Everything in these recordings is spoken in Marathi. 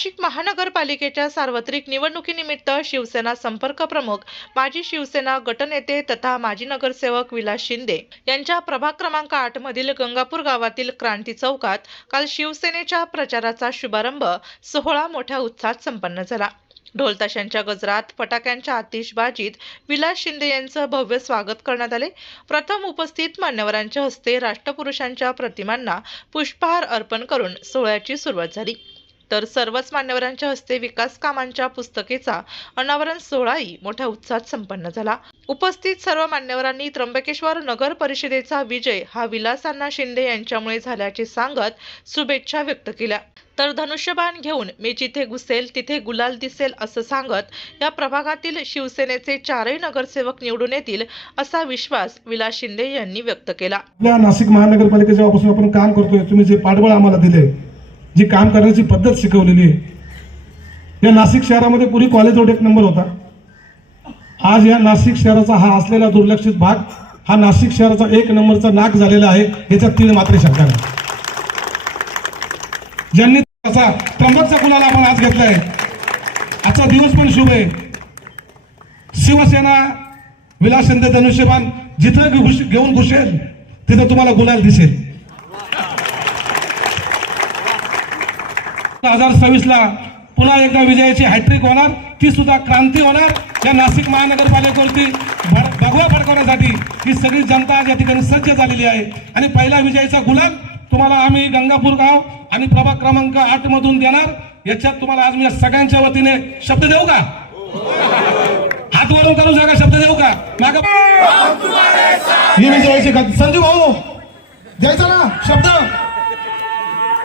नाशिक महानगरपालिकेच्या सार्वत्रिक निवडणुकीनिमित्त शिवसेना संपर्क प्रमुख माजी शिवसेना गटनेते तथा माजी नगरसेवक विलास शिंदे यांच्या प्रभाग क्रमांक आठ मधील गंगापूर गावातील क्रांती चौकात काल शिवसेनेच्या प्रचाराचा शुभारंभ सोहळा मोठ्या उत्साहात संपन्न झाला. ढोलताशांच्या गजरात फटाक्यांच्या आतिषबाजीत विलास शिंदे यांचं भव्य स्वागत करण्यात आले. प्रथम उपस्थित मान्यवरांच्या हस्ते राष्ट्रपुरुषांच्या प्रतिमांना पुष्पहार अर्पण करून सोहळ्याची सुरुवात झाली. तर सर्वच मान्यवरांच्या हस्ते विकास कामांच्या पुस्तकेचा अनावरण सोहळाही मोठ्या उत्साहात संपन्न झाला. उपस्थित सर्व मान्यवरांनी त्र्यंबकेश्वर नगर परिषदेचा विजय हा विलासांना शिंदे यांच्यामुळे झाल्याचे सांगत शुभेच्छा व्यक्त केल्या. तर धनुष्यबाण घेऊन मी जिथे घुसेल तिथे गुलाल दिसेल असं सांगत या प्रभागातील शिवसेनेचे चारही नगरसेवक निवडून येतील असा विश्वास विलास शिंदे यांनी व्यक्त केला. नाशिक महानगरपालिकेच्या आपण काम करतोय. तुम्ही जे पाठबळ आम्हाला दिले जी काम करण्याची पद्धत शिकवलेली आहे. या नाशिक शहरामध्ये पूर्वी कॉलेज रोड एक नंबर होता. आज या नाशिक शहराचा हा असलेला दुर्लक्षित भाग हा नाशिक शहराचा एक नंबरचा नाक झालेला आहे याच्यात तीन मात्र शंका नाही ज्यांनी त्याचा त्र्यंबकचा कुणाला आपण आज घेतलाय? आजचा दिवस पण शुभ आहे. शिवसेना विलास शिंदे धनुष्यबान जिथं घेऊन घुसेल तिथं तुम्हाला गुलाल दिसेल. हजार सव्वीस ला पुन्हा एकदा विजयाची हॅट्रिक होणार. ती सुद्धा क्रांती होणार. या नाशिक महानगरपालिकेवरती भगवा फडकवण्यासाठी ही सगळी जनता आज या ठिकाणी सज्ज झालेली आहे. आणि पहिला विजयाचा गुलाल तुम्हाला आम्ही गंगापूर गाव आणि प्रभाग क्रमांक आठ मधून देणार. याच्यात तुम्हाला आज मी सगळ्यांच्या वतीने शब्द देऊ का? हात वरून करू जागा शब्द देऊ का? माग ही विजयाची संजू भाऊ द्यायचा ना? शब्द.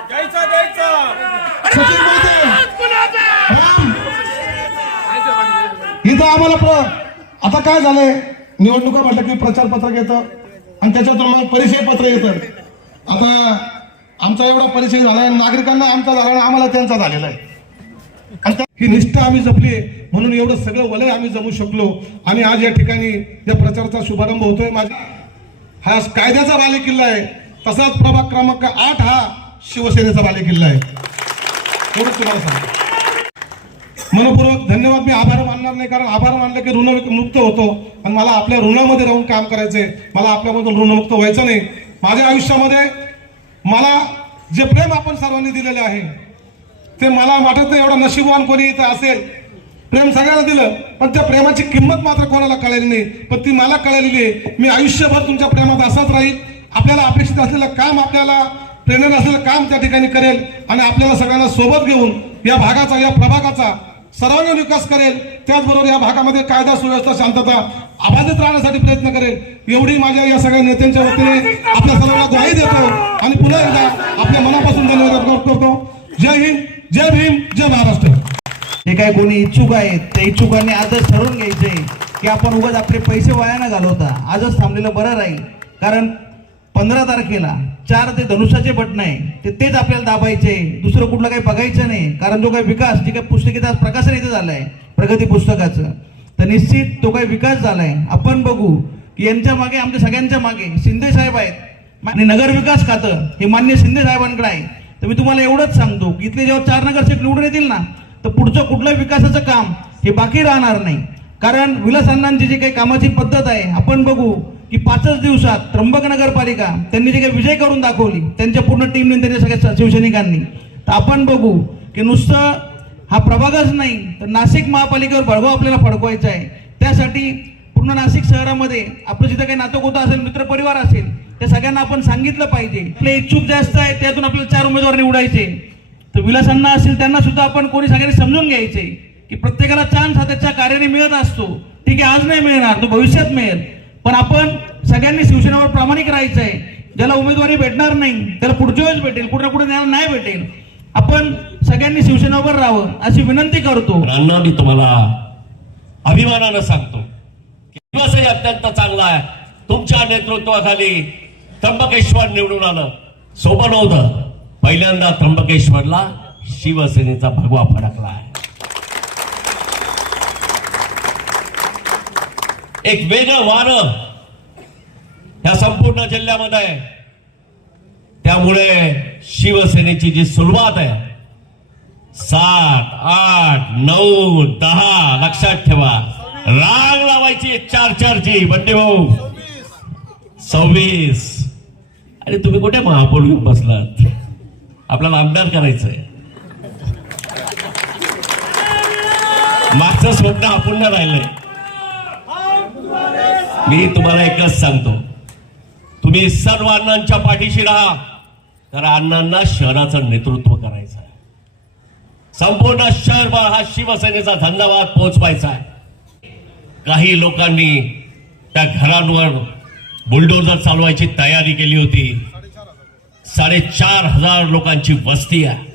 द्यायचा द्यायचा. इथं आम्हाला प्र आता काय झालंय? निवडणुका म्हटलं की प्रचार पत्रक येतं आणि त्याच्यातून मग परिचय पत्र येतं. आता आमचा एवढा परिचय झालाय नागरिकांना आमचा झाला आम्हाला त्यांचा झालेला आहे. आणि ही निष्ठा आम्ही जपली म्हणून एवढं सगळं वलय आम्ही जमू शकलो. आणि आज या ठिकाणी या प्रचाराचा शुभारंभ होतोय. माझा हा कायद्याचा बालेकिल्ला आहे. तसाच प्रभाग क्रमांक आठ हा शिवसेनेचा बालेकिल्ला आहे. एवढंच तुम्हाला सांगतो. मनपूर्वक धन्यवाद. मी आभार मानणार नाही कारण आभार मानलं की ऋण मुक्त होतो. आणि मला आपल्या ऋणामध्ये राहून काम करायचंय. मला आपल्यामधून ऋणमुक्त व्हायचं नाही. माझ्या आयुष्यामध्ये मला जे प्रेम आपण सर्वांनी दिलेले आहे ते मला वाटत नाही एवढं नशीबवान कोणी इथं असेल. प्रेम सगळ्यांना दिलं पण त्या प्रेमाची किंमत मात्र कोणाला कळाली नाही. पण ती मला कळालेली आहे. मी आयुष्यभर तुमच्या प्रेमात असाच राहील. आपल्याला अपेक्षित असलेलं काम आपल्याला प्रेरणा असलेलं काम त्या ठिकाणी करेल आणि आपल्याला सगळ्यांना सोबत घेऊन या भागाचा या प्रभागाचा सर्वांगीण विकास करेल. त्याचबरोबर या भागामध्ये कायदा सुव्यवस्था शांतता अबाधित राहण्यासाठी प्रयत्न करेल. एवढी माझ्या या सगळ्या नेत्यांच्या वतीने आपल्या सर्वांना ग्वाही देतो आणि पुन्हा एकदा आपल्या मनापासून धन्यवाद करतो. जय हिंद जय भीम जय महाराष्ट्र. जे काय कोणी इच्छुक आहेत त्या इच्छुकांनी आजच ठरवून घ्यायचे की आपण उगाच आपले पैसे वाया न घालवता आजच थांबलेलं बरं राहील. कारण पंधरा तारखेला चार ते धनुष्याचे बटन आहे. ते तेच आपल्याला दाबायचे. दुसरं कुठलं काही बघायचं नाही. कारण जो काही विकास जे काही पुस्तकेचा आज प्रकाशन इथं आहे प्रगती पुस्तकाचं तर निश्चित तो काही विकास झालाय. आपण बघू की यांच्या मागे आमच्या सगळ्यांच्या मागे शिंदे साहेब आहेत. आणि नगर विकास खातं हे मान्य शिंदे साहेबांकडे आहे. तर मी तुम्हाला एवढंच सांगतो की इथले जेव्हा चार नगरसेवक निवडून येतील ना तर पुढचं कुठलं विकासाचं काम हे बाकी राहणार नाही. कारण विलास अण्णांची जी काही कामाची पद्धत आहे आपण बघू की पाचच दिवसात त्र्यंबक नगरपालिका त्यांनी जे काही विजय करून दाखवली त्यांच्या पूर्ण टीमने त्यांच्या सगळ्या शिवसैनिकांनी. तर आपण बघू की नुसतं हा प्रभागच नाही तर नाशिक महापालिकेवर बळवा आपल्याला फडकवायचा आहे. त्यासाठी पूर्ण नाशिक शहरामध्ये आपलं जिथं काही नातोगोता असेल मित्रपरिवार असेल त्या सगळ्यांना आपण सांगितलं पाहिजे. आपले इच्छुक जास्त आहे त्यातून आपल्याला चार उमेदवार निवडायचे तर विलासांना असेल त्यांना सुद्धा आपण कोणी सगळ्यांनी समजून घ्यायचे की प्रत्येकाला चान्स हा त्याच्या कार्याने मिळत असतो. ठीक आहे आज नाही मिळणार तो भविष्यात मिळेल. पण आपण सगळ्यांनी शिवसेनेवर प्रामाणिक राहायचं आहे ज्याला उमेदवारी भेटणार नाही त्याला पुढच्या वेळेस भेटेल कुठे कुठे न्यायला नाही भेटेल. आपण सगळ्यांनी शिवसेनेवर राहावं अशी विनंती करतो. मित्रांनो मी तुम्हाला अभिमानानं सांगतो. शिवसेना दिवसही अत्यंत चांगला आहे. तुमच्या नेतृत्वाखाली त्र्यंबकेश्वर निवडून आलं. सोबत नव्हतं पहिल्यांदा त्र्यंबकेश्वरला शिवसेनेचा भगवा फडकला आहे. एक वेगळं वारं ह्या संपूर्ण जिल्ह्यामध्ये आहे. त्यामुळे शिवसेनेची जी सुरुवात आहे सात आठ नऊ दहा लक्षात ठेवा. रांग लावायची चार चारची बंडे भाऊ. सव्वीस. आणि तुम्ही कुठे महापौर घेऊन बसलात? आपल्याला आमदार करायचंय. मागचं स्वप्न आपण राहिलंय. मी तुम्हाला एकच सांगतो. तुम्ही सर्व अण्णांच्या पाठीशी राहा. तर अण्णांना शहराचं नेतृत्व करायचं आहे. संपूर्ण शहरभर हा शिवसेनेचा धंदावाद पोहोचवायचा आहे. काही लोकांनी त्या घरांवर बुलडोजर चालवायची तयारी केली होती. साडेचार हजार लोकांची वस्ती आहे.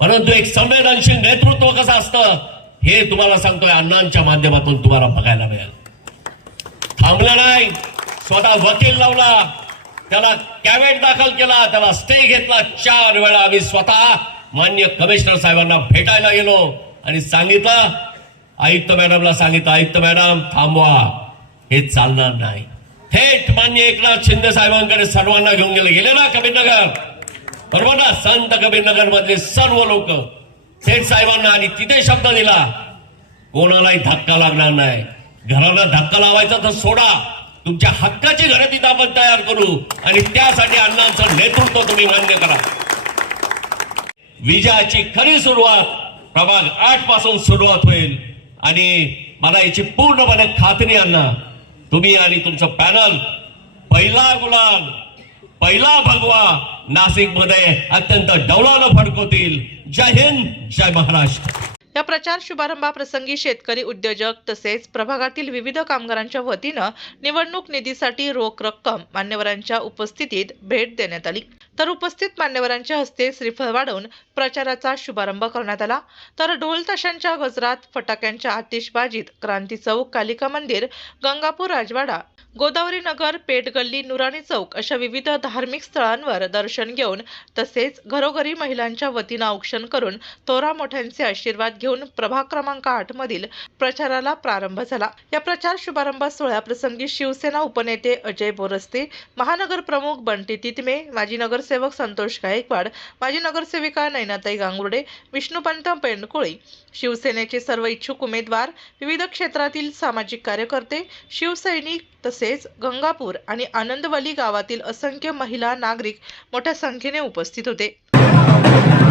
परंतु एक संवेदनशील नेतृत्व कसं असतं हे तुम्हाला सांगतोय अण्णांच्या माध्यमातून तुम्हाला बघायला मिळेल. थांबलं नाही. स्वतः वकील लावला. त्याला कॅवेट दाखल केला. त्याला स्टे घेतला. चार वेळा आम्ही स्वतः मान्य कमिशनर साहेबांना भेटायला गेलो. आणि सांगितलं आयुक्त मॅडमला सांगितलं आयुक्त मॅडम थांबवा. हे चालणार नाही. थेट मान्य एकनाथ शिंदे साहेबांकडे सर्वांना घेऊन गेले. गेले ना कबीरनगर? बरोबर ना? संत कबीरनगर मधले सर्व लोक. थेट साहेबांना आणि तिथे शब्द दिला. कोणालाही धक्का लागणार नाही. घराला धक्का लावायचा तर सोडा. तुमच्या हक्काची घरं तिथं आपण तयार करू. आणि त्यासाठी अण्णांचं नेतृत्व तुम्ही मान्य करा. विजयाची खरी सुरुवात प्रभाग आठपासून सुरुवात होईल. आणि मला याची पूर्णपणे खात्री अण्णा. तुम्ही आणि तुमचं पॅनल पहिला गुलाम पहिला भगवा नाशिकमध्ये अत्यंत डौलानं फडकवतील. जय हिंद जय महाराष्ट्र. या प्रचार शुभारंभाप्रसंगी शेतकरी उद्योजक तसेच प्रभागातील विविध कामगारांच्या वतीनं निवडणूक निधीसाठी रोख रक्कम मान्यवरांच्या उपस्थितीत भेट देण्यात आली. तर उपस्थित मान्यवरांच्या हस्ते श्रीफळ वाढवून प्रचाराचा शुभारंभ करण्यात आला. तर ढोल ताशांच्या गजरात फटाक्यांच्या आतिषबाजीत क्रांती चौक कालिका मंदिर गंगापूर राजवाडा गोदावरी नगर पेटगल्ली नुराणी चौक अशा विविध धार्मिक स्थळांवर दर्शन घेऊन तसेच घरोघरी महिलांच्या वतीनं औक्षण करून तोरा मोठ्यांचे आशीर्वाद घेऊन प्रभाग क्रमांक आठ मधील प्रचाराला प्रारंभ झाला. या प्रचार शुभारंभ सोहळ्याप्रसंगी शिवसेना उपनेते अजय बोरस्ते महानगर प्रमुख बंटी तितमे माजी नगरसेवक संतोष गायकवाड माजी नगरसेविका नैनाताई गांगुर्डे विष्णुपंत पेंडकोळी शिवसेनेचे सर्व इच्छुक उमेदवार विविध क्षेत्रातील सामाजिक कार्यकर्ते शिवसैनिक तसेच गंगापूर आणि आनंदवली गावातील असंख्य महिला नागरिक मोठ्या संख्येने उपस्थित होते.